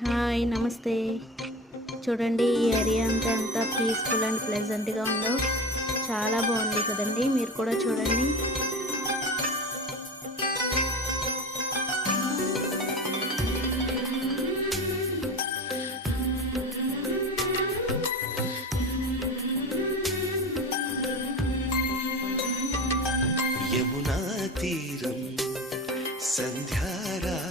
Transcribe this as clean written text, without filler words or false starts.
Hi నమస్తే. చూడండి ఈ ఏరియా అంతా ఎంత పీస్‌ఫుల్ అండ్ ప్లెజెంట్‌గా ఉందో. చాలా బాగుంది కదండీ! మీరు కూడా చూడండి. యమునా తీరం సంధ్యారాగం